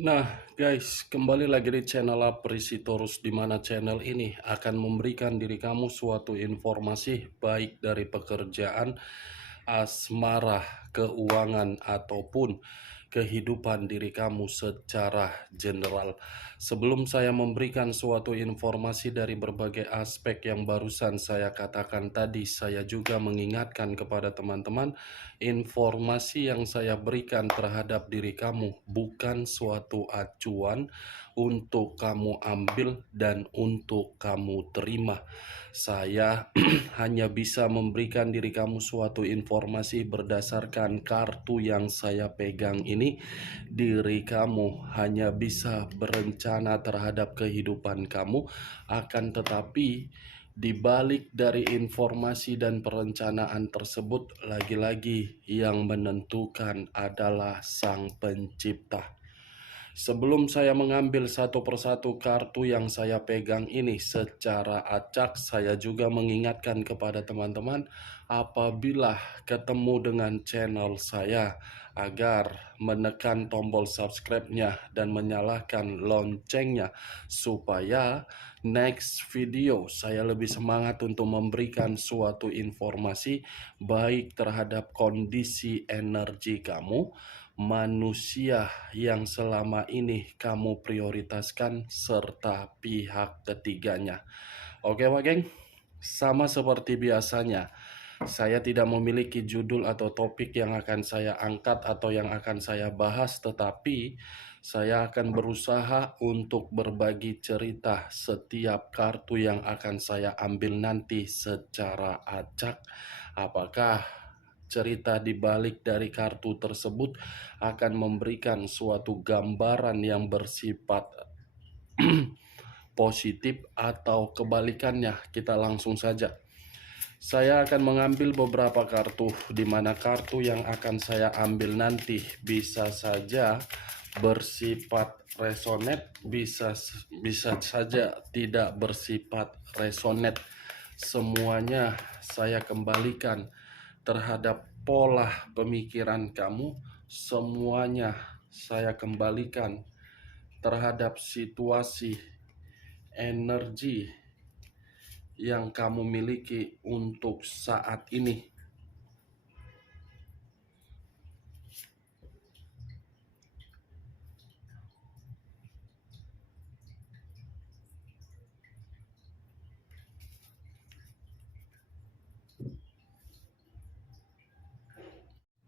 Nah, guys, kembali lagi di channel Aprisitorus, di mana channel ini akan memberikan diri kamu suatu informasi baik dari pekerjaan, asmara, keuangan, ataupun kehidupan diri kamu secara general. Sebelum saya memberikan suatu informasi dari berbagai aspek yang barusan saya katakan tadi, saya juga mengingatkan kepada teman-teman, informasi yang saya berikan terhadap diri kamu bukan suatu acuan untuk kamu ambil dan untuk kamu terima. Saya hanya bisa memberikan diri kamu suatu informasi berdasarkan kartu yang saya pegang ini. Diri kamu hanya bisa berencana terhadap kehidupan kamu, akan tetapi di balik dari informasi dan perencanaan tersebut, lagi-lagi yang menentukan adalah Sang Pencipta. Sebelum saya mengambil satu persatu kartu yang saya pegang ini secara acak, saya juga mengingatkan kepada teman-teman apabila ketemu dengan channel saya agar menekan tombol subscribe-nya dan menyalakan loncengnya supaya next video saya lebih semangat untuk memberikan suatu informasi baik terhadap kondisi energi kamu, manusia yang selama ini kamu prioritaskan, serta pihak ketiganya. Oke, Pak Geng, sama seperti biasanya, saya tidak memiliki judul atau topik yang akan saya angkat atau yang akan saya bahas, tetapi saya akan berusaha untuk berbagi cerita setiap kartu yang akan saya ambil nanti secara acak. Apakah cerita di balik dari kartu tersebut akan memberikan suatu gambaran yang bersifat positif atau kebalikannya? Kita langsung saja. Saya akan mengambil beberapa kartu, di mana kartu yang akan saya ambil nanti bisa saja bersifat resonate, bisa saja tidak bersifat resonate. Semuanya saya kembalikan terhadap pola pemikiran kamu, semuanya saya kembalikan terhadap situasi energi yang kamu miliki untuk saat ini.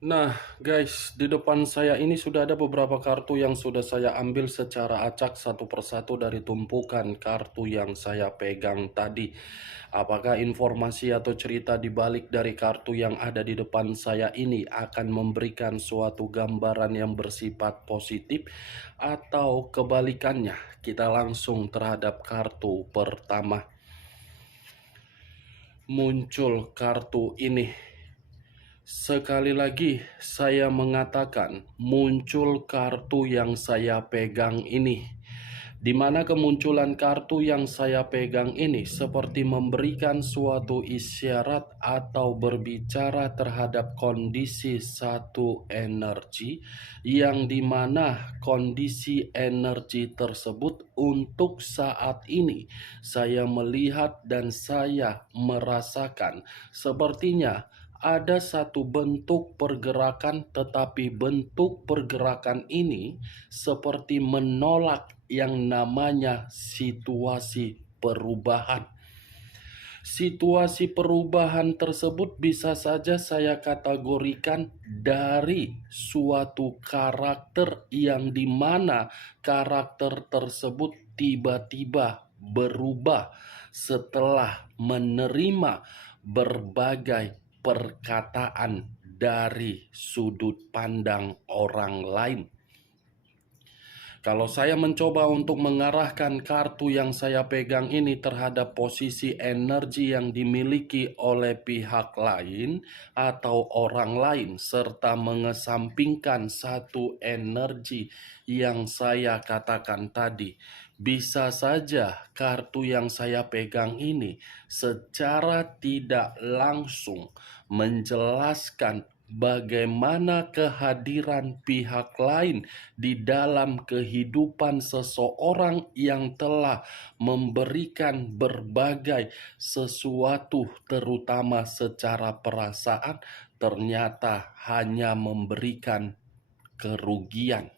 Nah, guys, di depan saya ini sudah ada beberapa kartu yang sudah saya ambil secara acak satu persatu dari tumpukan kartu yang saya pegang tadi. Apakah informasi atau cerita di balik dari kartu yang ada di depan saya ini akan memberikan suatu gambaran yang bersifat positif atau kebalikannya? Kita langsung terhadap kartu pertama. Muncul kartu ini. Sekali lagi saya mengatakan, muncul kartu yang saya pegang ini, di mana kemunculan kartu yang saya pegang ini seperti memberikan suatu isyarat atau berbicara terhadap kondisi satu energi, yang dimana kondisi energi tersebut untuk saat ini saya melihat dan saya merasakan sepertinya ada satu bentuk pergerakan, tetapi bentuk pergerakan ini seperti menolak yang namanya situasi perubahan. Situasi perubahan tersebut bisa saja saya kategorikan dari suatu karakter yang dimana karakter tersebut tiba-tiba berubah setelah menerima berbagai perkataan dari sudut pandang orang lain. Kalau saya mencoba untuk mengarahkan kartu yang saya pegang ini terhadap posisi energi yang dimiliki oleh pihak lain atau orang lain, serta mengesampingkan satu energi yang saya katakan tadi, bisa saja kartu yang saya pegang ini secara tidak langsung menjelaskan bagaimana kehadiran pihak lain di dalam kehidupan seseorang yang telah memberikan berbagai sesuatu, terutama secara perasaan, ternyata hanya memberikan kerugian.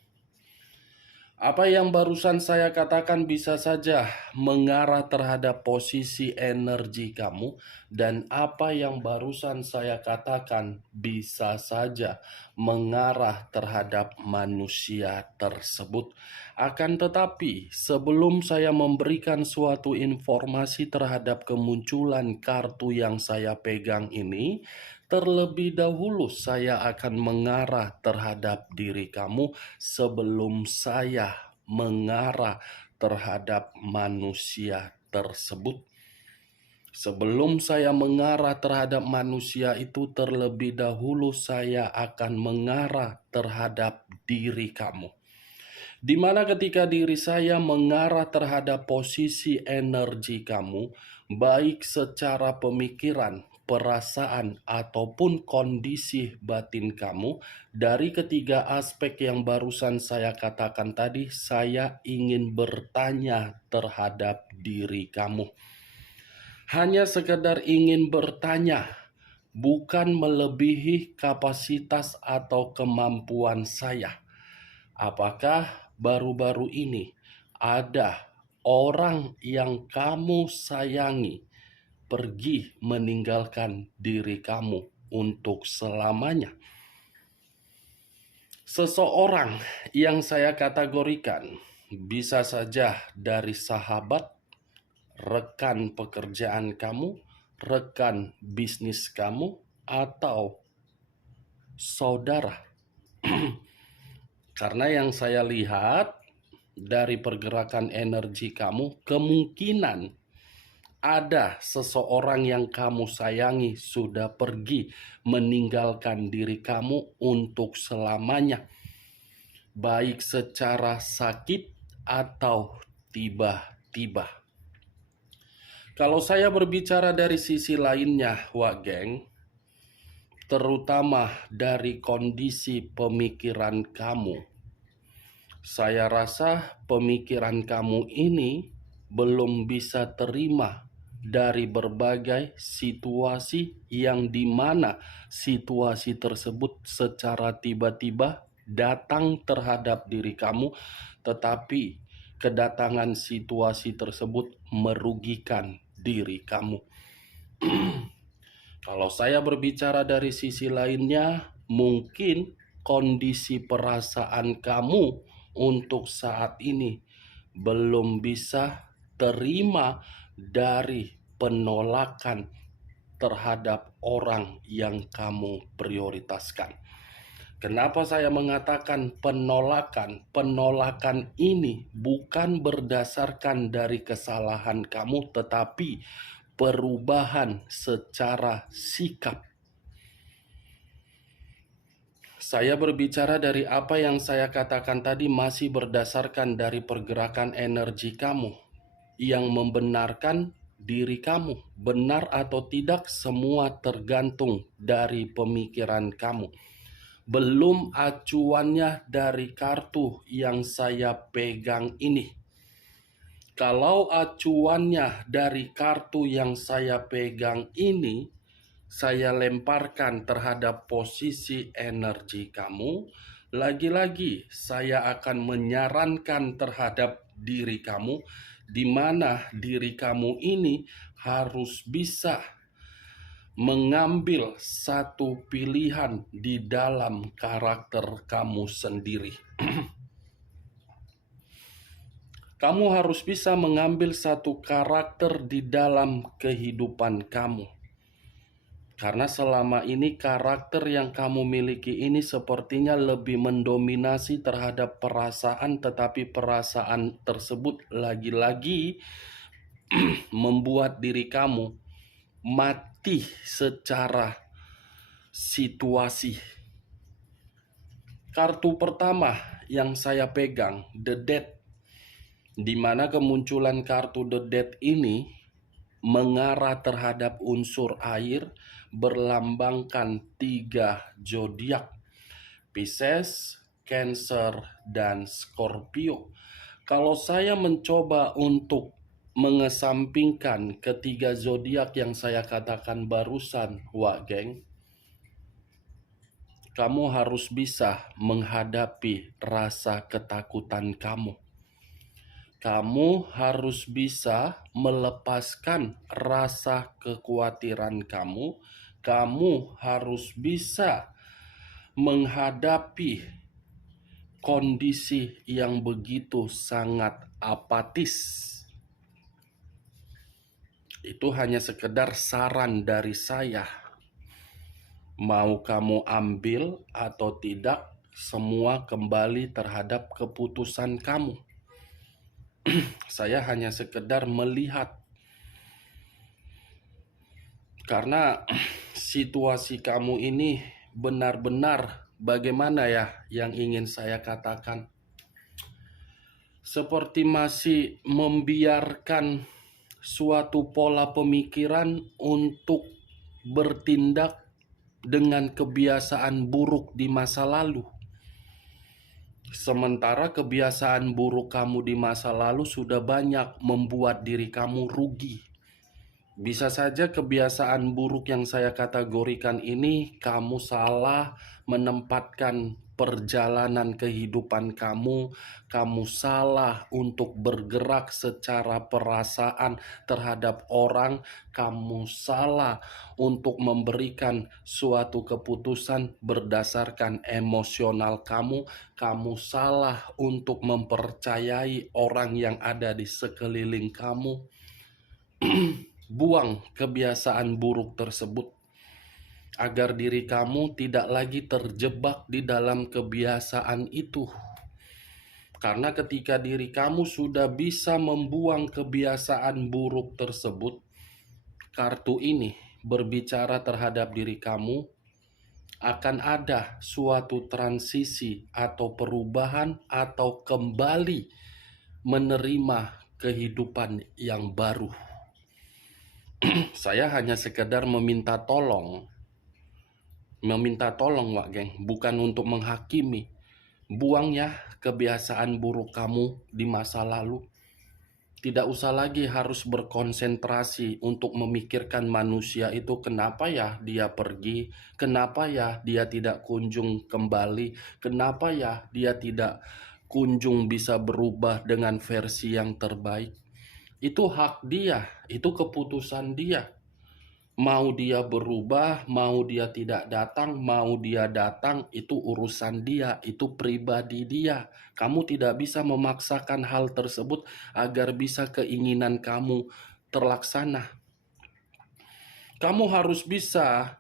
Apa yang barusan saya katakan bisa saja mengarah terhadap posisi energi kamu, dan apa yang barusan saya katakan bisa saja mengarah terhadap manusia tersebut. Akan tetapi, sebelum saya memberikan suatu informasi terhadap kemunculan kartu yang saya pegang ini, terlebih dahulu saya akan mengarah terhadap diri kamu sebelum saya mengarah terhadap manusia tersebut. Sebelum saya mengarah terhadap manusia itu, terlebih dahulu saya akan mengarah terhadap diri kamu. Di mana ketika diri saya mengarah terhadap posisi energi kamu, baik secara pemikiran, perasaan, ataupun kondisi batin kamu, dari ketiga aspek yang barusan saya katakan tadi, saya ingin bertanya terhadap diri kamu. Hanya sekedar ingin bertanya, bukan melebihi kapasitas atau kemampuan saya. Apakah baru-baru ini ada orang yang kamu sayangi pergi meninggalkan diri kamu untuk selamanya? Seseorang yang saya kategorikan bisa saja dari sahabat, rekan pekerjaan kamu, rekan bisnis kamu, atau saudara. Karena yang saya lihat dari pergerakan energi kamu, kemungkinan ada seseorang yang kamu sayangi sudah pergi meninggalkan diri kamu untuk selamanya, baik secara sakit atau tiba-tiba. Kalau saya berbicara dari sisi lainnya, Wak Geng, terutama dari kondisi pemikiran kamu, saya rasa pemikiran kamu ini belum bisa terima dari berbagai situasi yang dimana situasi tersebut secara tiba-tiba datang terhadap diri kamu, tetapi kedatangan situasi tersebut merugikan diri kamu. Kalau saya berbicara dari sisi lainnya, mungkin kondisi perasaan kamu untuk saat ini belum bisa terima dari penolakan terhadap orang yang kamu prioritaskan. Kenapa saya mengatakan penolakan? Penolakan ini bukan berdasarkan dari kesalahan kamu, tetapi perubahan secara sikap. Saya berbicara dari apa yang saya katakan tadi masih berdasarkan dari pergerakan energi kamu yang membenarkan diri kamu. Benar atau tidak, semua tergantung dari pemikiran kamu. Belum acuannya dari kartu yang saya pegang ini. Kalau acuannya dari kartu yang saya pegang ini, saya lemparkan terhadap posisi energi kamu, lagi-lagi saya akan menyarankan terhadap diri kamu, di mana diri kamu ini harus bisa mengambil satu pilihan di dalam karakter kamu sendiri. Kamu harus bisa mengambil satu karakter di dalam kehidupan kamu. Karena selama ini karakter yang kamu miliki ini sepertinya lebih mendominasi terhadap perasaan, tetapi perasaan tersebut lagi-lagi membuat diri kamu mati secara situasi. Kartu pertama yang saya pegang, The Death, di mana kemunculan kartu The Death ini mengarah terhadap unsur air, berlambangkan 3 zodiak, Pisces, Cancer, dan Scorpio. Kalau saya mencoba untuk mengesampingkan ketiga zodiak yang saya katakan barusan, Wak Geng, kamu harus bisa menghadapi rasa ketakutan kamu. Kamu harus bisa melepaskan rasa kekhawatiran kamu. Kamu harus bisa menghadapi kondisi yang begitu sangat apatis. Itu hanya sekedar saran dari saya. Mau kamu ambil atau tidak, semua kembali terhadap keputusan kamu. Saya hanya sekedar melihat. Karena situasi kamu ini benar-benar bagaimana ya yang ingin saya katakan. Seperti masih membiarkan suatu pola pemikiran untuk bertindak dengan kebiasaan buruk di masa lalu. Sementara kebiasaan buruk kamu di masa lalu sudah banyak membuat diri kamu rugi. Bisa saja kebiasaan buruk yang saya kategorikan ini kamu salah menempatkan perjalanan kehidupan kamu salah untuk bergerak secara perasaan terhadap orang, kamu salah untuk memberikan suatu keputusan berdasarkan emosional kamu salah untuk mempercayai orang yang ada di sekeliling kamu. Buang kebiasaan buruk tersebut agar diri kamu tidak lagi terjebak di dalam kebiasaan itu. Karena ketika diri kamu sudah bisa membuang kebiasaan buruk tersebut, kartu ini berbicara terhadap diri kamu, akan ada suatu transisi atau perubahan atau kembali menerima kehidupan yang baru. Saya hanya sekedar meminta tolong, Wak Geng, bukan untuk menghakimi. Buang ya kebiasaan buruk kamu di masa lalu. Tidak usah lagi harus berkonsentrasi untuk memikirkan manusia itu kenapa ya dia pergi, kenapa ya dia tidak kunjung kembali, kenapa ya dia tidak kunjung bisa berubah dengan versi yang terbaik. Itu hak dia, itu keputusan dia. Mau dia berubah, mau dia tidak datang, mau dia datang, itu urusan dia, itu pribadi dia. Kamu tidak bisa memaksakan hal tersebut agar bisa keinginan kamu terlaksana. Kamu harus bisa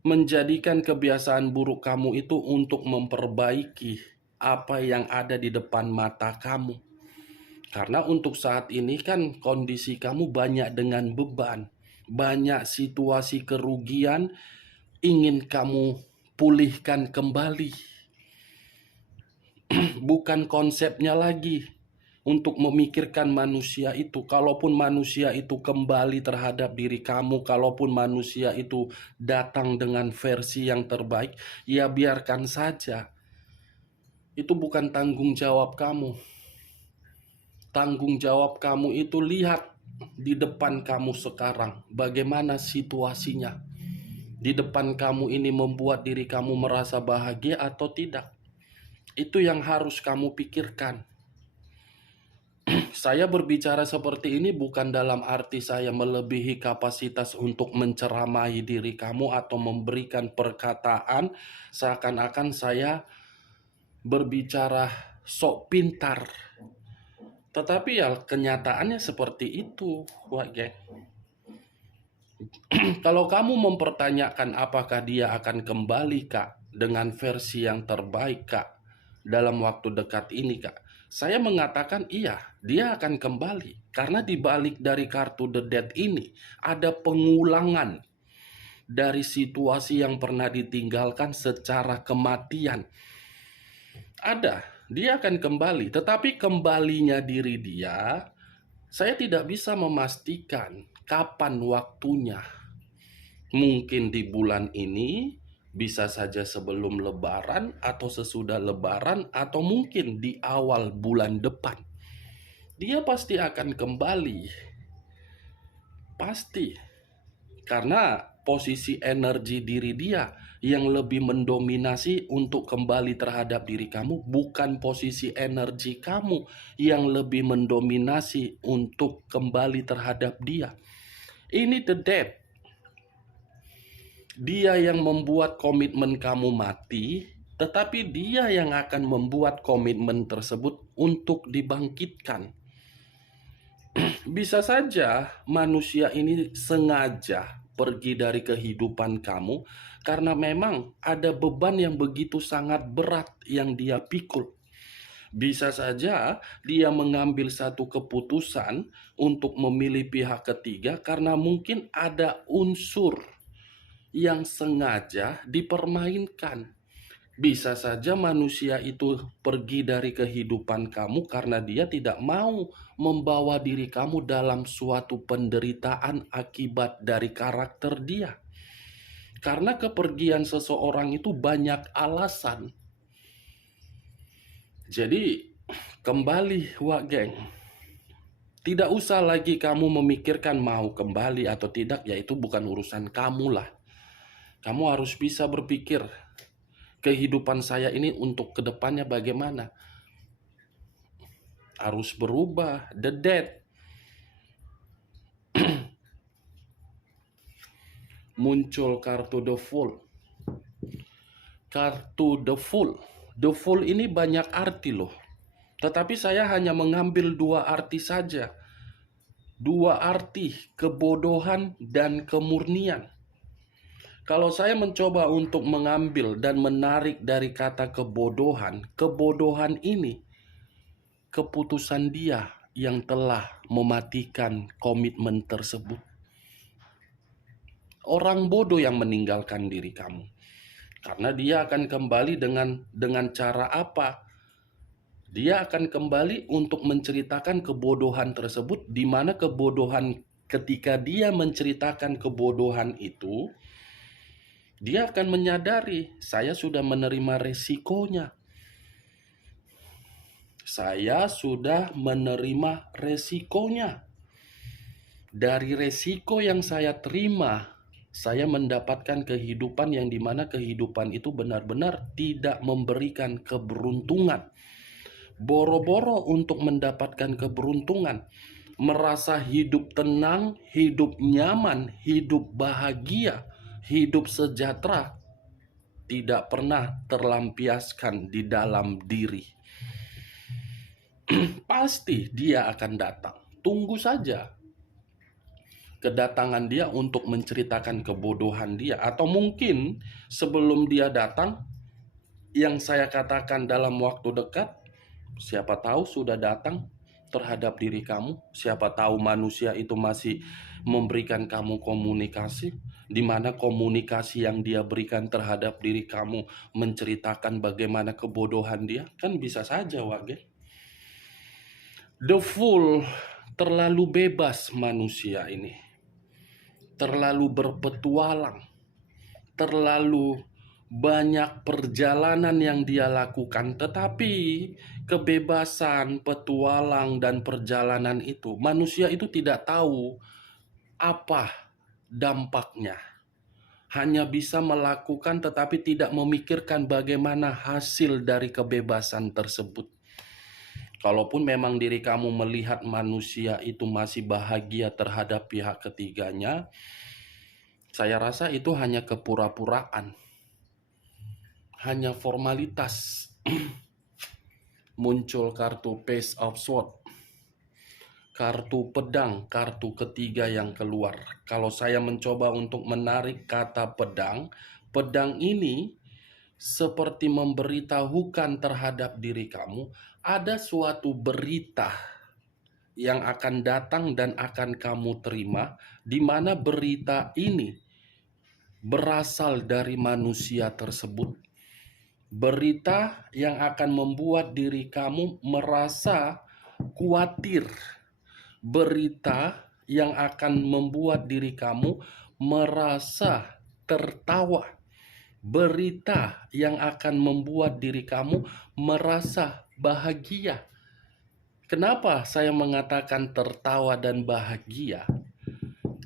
menjadikan kebiasaan buruk kamu itu untuk memperbaiki apa yang ada di depan mata kamu. Karena untuk saat ini kan kondisi kamu banyak dengan beban, banyak situasi kerugian ingin kamu pulihkan kembali. Bukan konsepnya lagi untuk memikirkan manusia itu. Kalaupun manusia itu kembali terhadap diri kamu, kalaupun manusia itu datang dengan versi yang terbaik, ya biarkan saja. Itu bukan tanggung jawab kamu. Tanggung jawab kamu itu lihat di depan kamu sekarang, bagaimana situasinya. Di depan kamu ini membuat diri kamu merasa bahagia atau tidak. Itu yang harus kamu pikirkan. Saya berbicara seperti ini bukan dalam arti saya melebihi kapasitas untuk menceramahi diri kamu atau memberikan perkataan seakan-akan saya berbicara sok pintar. Tetapi ya kenyataannya seperti itu, Wak Geng. Kalau kamu mempertanyakan apakah dia akan kembali, Kak, dengan versi yang terbaik, Kak, dalam waktu dekat ini, Kak, saya mengatakan iya, dia akan kembali. Karena di balik dari kartu The Death ini ada pengulangan dari situasi yang pernah ditinggalkan secara kematian. Ada, dia akan kembali, tetapi kembalinya diri dia, saya tidak bisa memastikan. kapan waktunya. Mungkin di bulan ini, bisa saja sebelum Lebaran atau sesudah Lebaran, atau mungkin di awal bulan depan. Dia pasti akan kembali. Pasti. Karena posisi energi diri dia yang lebih mendominasi untuk kembali terhadap diri kamu, bukan posisi energi kamu yang lebih mendominasi untuk kembali terhadap dia. Ini the dead. Dia yang membuat komitmen kamu mati, tetapi dia yang akan membuat komitmen tersebut untuk dibangkitkan. Bisa saja manusia ini sengaja pergi dari kehidupan kamu karena memang ada beban yang begitu sangat berat yang dia pikul. Bisa saja dia mengambil satu keputusan untuk memilih pihak ketiga karena mungkin ada unsur yang sengaja dipermainkan. Bisa saja manusia itu pergi dari kehidupan kamu karena dia tidak mau membawa diri kamu dalam suatu penderitaan akibat dari karakter dia. Karena kepergian seseorang itu banyak alasan. Jadi kembali Wak Geng, tidak usah lagi kamu memikirkan mau kembali atau tidak, yaitu bukan urusan kamu lah. Kamu harus bisa berpikir, kehidupan saya ini untuk kedepannya bagaimana? Harus berubah. The dead. Muncul kartu The Fool. Kartu The Fool. The Fool ini banyak arti loh. Tetapi saya hanya mengambil dua arti saja. Dua arti, kebodohan dan kemurnian. Kalau saya mencoba untuk mengambil dan menarik dari kata kebodohan, kebodohan ini keputusan dia yang telah mematikan komitmen tersebut. Orang bodoh yang meninggalkan diri kamu. Karena dia akan kembali dengan cara apa? Dia akan kembali untuk menceritakan kebodohan tersebut, di mana kebodohan ketika dia menceritakan kebodohan itu, dia akan menyadari, saya sudah menerima resikonya. Saya sudah menerima resikonya. Dari resiko yang saya terima, saya mendapatkan kehidupan yang dimana kehidupan itu benar-benar tidak memberikan keberuntungan. Boro-boro untuk mendapatkan keberuntungan, merasa hidup tenang, hidup nyaman, hidup bahagia, hidup sejahtera, tidak pernah terlampiaskan di dalam diri. Pasti dia akan datang. Tunggu saja kedatangan dia untuk menceritakan kebodohan dia. Atau mungkin sebelum dia datang, yang saya katakan dalam waktu dekat, siapa tahu sudah datang terhadap diri kamu. Siapa tahu manusia itu masih memberikan kamu komunikasi, di mana komunikasi yang dia berikan terhadap diri kamu menceritakan bagaimana kebodohan dia. Kan bisa saja, Wage. The Fool, terlalu bebas manusia ini. Terlalu berpetualang. Terlalu banyak perjalanan yang dia lakukan, tetapi kebebasan, petualang, dan perjalanan itu, manusia itu tidak tahu apa dampaknya. Hanya bisa melakukan tetapi tidak memikirkan bagaimana hasil dari kebebasan tersebut. Kalaupun memang diri kamu melihat manusia itu masih bahagia terhadap pihak ketiganya, saya rasa itu hanya kepura-puraan. Hanya formalitas. Muncul kartu Page of Swords, kartu pedang, kartu ketiga yang keluar. Kalau saya mencoba untuk menarik kata pedang, pedang ini seperti memberitahukan terhadap diri kamu ada suatu berita yang akan datang dan akan kamu terima, di mana berita ini berasal dari manusia tersebut. Berita yang akan membuat diri kamu merasa khawatir. Berita yang akan membuat diri kamu merasa tertawa. Berita yang akan membuat diri kamu merasa bahagia. Kenapa saya mengatakan tertawa dan bahagia?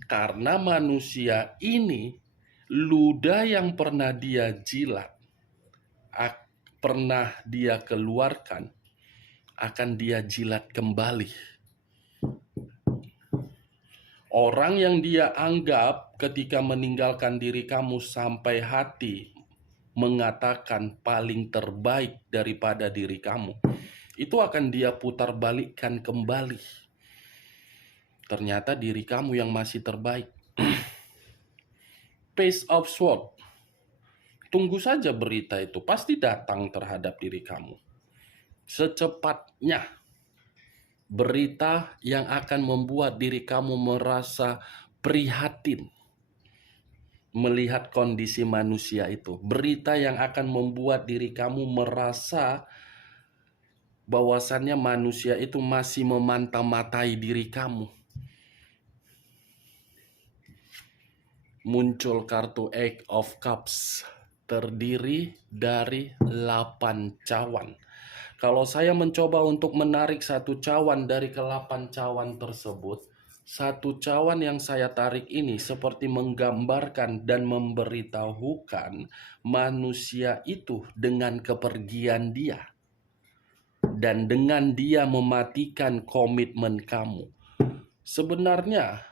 Karena manusia ini, ludah yang pernah dia jilat, pernah dia keluarkan, akan dia jilat kembali. Orang yang dia anggap ketika meninggalkan diri kamu sampai hati mengatakan paling terbaik daripada diri kamu, itu akan dia putar balikkan kembali. Ternyata diri kamu yang masih terbaik. Pace of sword. Tunggu saja berita itu pasti datang terhadap diri kamu. Secepatnya. Berita yang akan membuat diri kamu merasa prihatin melihat kondisi manusia itu. Berita yang akan membuat diri kamu merasa bahwasannya manusia itu masih memantah-matai diri kamu. Muncul kartu Eight of Cups, terdiri dari 8 cawan. Kalau saya mencoba untuk menarik satu cawan dari ke-8 cawan tersebut, satu cawan yang saya tarik ini seperti menggambarkan dan memberitahukan manusia itu dengan kepergian dia. Dan dengan dia mematikan komitmen kamu. Sebenarnya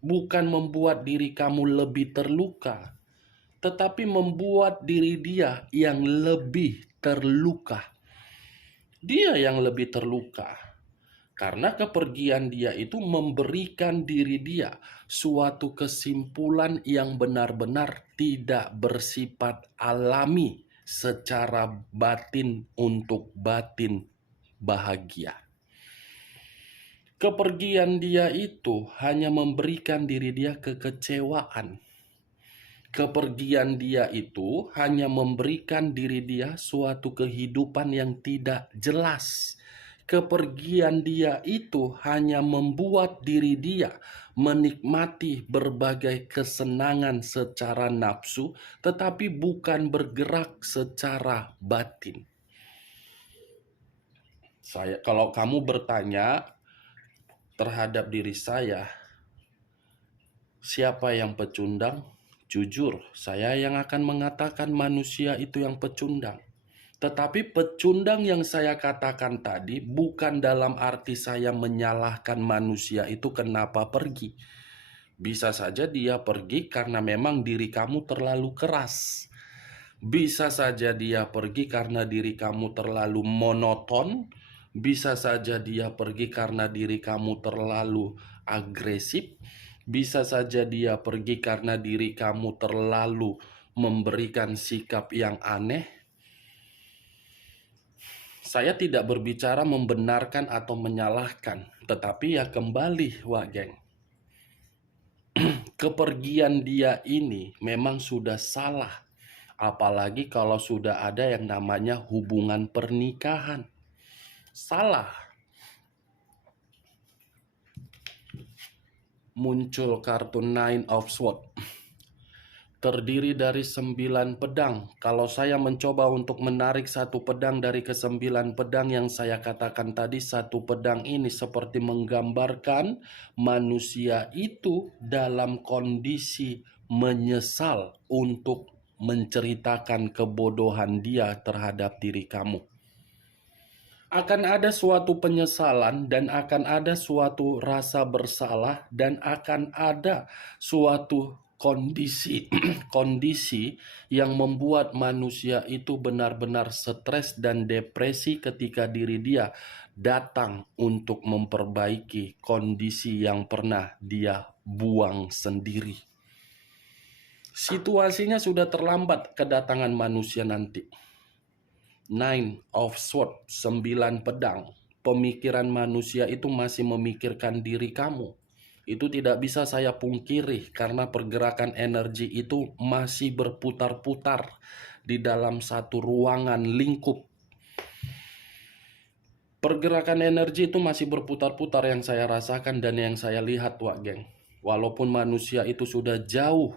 bukan membuat diri kamu lebih terluka, tetapi membuat diri dia yang lebih terluka. Dia yang lebih terluka. Karena kepergian dia itu memberikan diri dia suatu kesimpulan yang benar-benar tidak bersifat alami secara batin untuk batin bahagia. Kepergian dia itu hanya memberikan diri dia kekecewaan. Kepergian dia itu hanya memberikan diri dia suatu kehidupan yang tidak jelas. Kepergian dia itu hanya membuat diri dia menikmati berbagai kesenangan secara nafsu, tetapi bukan bergerak secara batin. Kalau kamu bertanya terhadap diri saya, siapa yang pecundang? Jujur, saya yang akan mengatakan manusia itu yang pecundang. Tetapi pecundang yang saya katakan tadi bukan dalam arti saya menyalahkan manusia itu kenapa pergi. Bisa saja dia pergi karena memang diri kamu terlalu keras. Bisa saja dia pergi karena diri kamu terlalu monoton. Bisa saja dia pergi karena diri kamu terlalu agresif. Bisa saja dia pergi karena diri kamu terlalu memberikan sikap yang aneh. Saya tidak berbicara membenarkan atau menyalahkan, tetapi ya kembali, Wak Geng. Kepergian dia ini memang sudah salah. Apalagi kalau sudah ada yang namanya hubungan pernikahan. Salah. Muncul kartu Nine of Swords, terdiri dari 9 pedang. Kalau saya mencoba untuk menarik satu pedang dari ke-9 pedang yang saya katakan tadi, satu pedang ini seperti menggambarkan manusia itu dalam kondisi menyesal untuk menceritakan kebodohan dia terhadap diri kamu. Akan ada suatu penyesalan dan akan ada suatu rasa bersalah dan akan ada suatu kondisi kondisi yang membuat manusia itu benar-benar stres dan depresi ketika diri dia datang untuk memperbaiki kondisi yang pernah dia buang sendiri. Situasinya sudah terlambat kedatangan manusia nanti. Nine of Swords, 9 pedang. Pemikiran manusia itu masih memikirkan diri kamu. Itu tidak bisa saya pungkiri karena pergerakan energi itu masih berputar-putar di dalam satu ruangan lingkup. Pergerakan energi itu masih berputar-putar yang saya rasakan dan yang saya lihat, Wak Geng. Walaupun manusia itu sudah jauh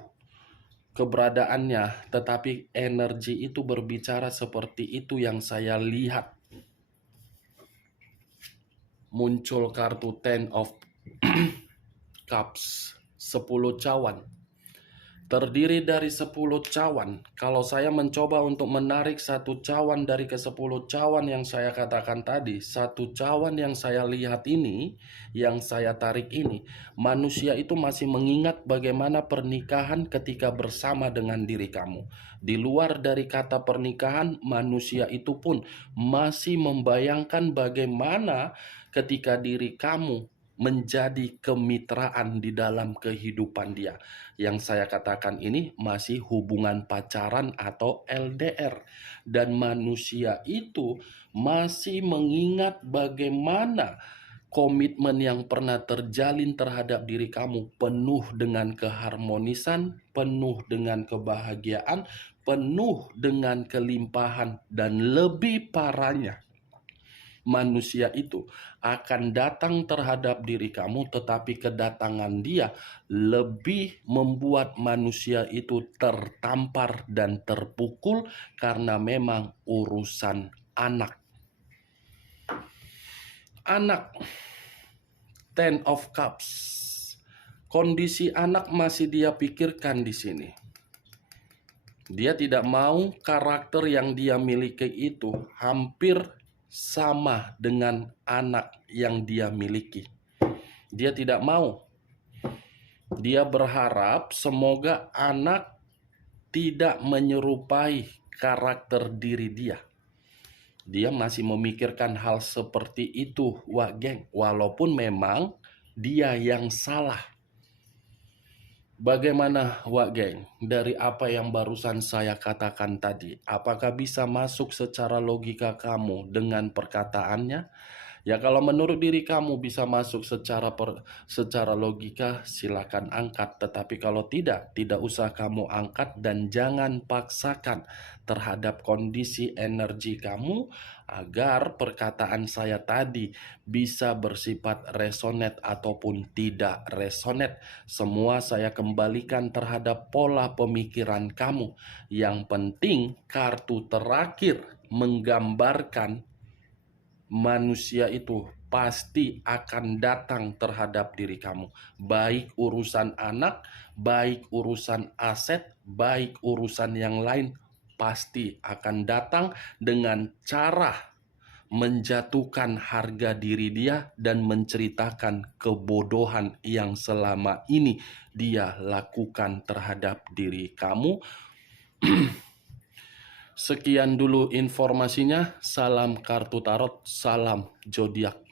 keberadaannya, tetapi energi itu berbicara seperti itu yang saya lihat. Muncul kartu Ten of Cups, 10 cawan. Terdiri dari 10 cawan. Kalau saya mencoba untuk menarik satu cawan dari ke-10 cawan yang saya katakan tadi, satu cawan yang saya lihat ini, yang saya tarik ini, manusia itu masih mengingat bagaimana pernikahan ketika bersama dengan diri kamu. Di luar dari kata pernikahan, manusia itu pun masih membayangkan bagaimana ketika diri kamu menjadi kemitraan di dalam kehidupan dia. Yang saya katakan ini masih hubungan pacaran atau LDR. Dan manusia itu masih mengingat bagaimana komitmen yang pernah terjalin terhadap diri kamu penuh dengan keharmonisan, penuh dengan kebahagiaan, penuh dengan kelimpahan, dan lebih parahnya, manusia itu akan datang terhadap diri kamu, tetapi kedatangan dia lebih membuat manusia itu tertampar dan terpukul karena memang urusan anak. Anak, Ten of Cups. Kondisi anak masih dia pikirkan di sini. Dia tidak mau karakter yang dia miliki itu hampir sama dengan anak yang dia miliki. Dia tidak mau. Dia berharap semoga anak tidak menyerupai karakter diri dia. Dia masih memikirkan hal seperti itu, Wak Geng. Walaupun memang dia yang salah. Bagaimana, Wak Geng, dari apa yang barusan saya katakan tadi? Apakah bisa masuk secara logika kamu dengan perkataannya? Ya, kalau menurut diri kamu bisa masuk secara logika, silakan angkat. Tetapi kalau tidak usah kamu angkat dan jangan paksakan terhadap kondisi energi kamu agar perkataan saya tadi bisa bersifat resonate ataupun tidak resonate. Semua saya kembalikan terhadap pola pemikiran kamu. Yang penting kartu terakhir menggambarkan manusia itu pasti akan datang terhadap diri kamu. Baik urusan anak, baik urusan aset, baik urusan yang lain, pasti akan datang dengan cara menjatuhkan harga diri dia dan menceritakan kebodohan yang selama ini dia lakukan terhadap diri kamu. Sekian dulu informasinya. Salam kartu tarot, salam zodiak.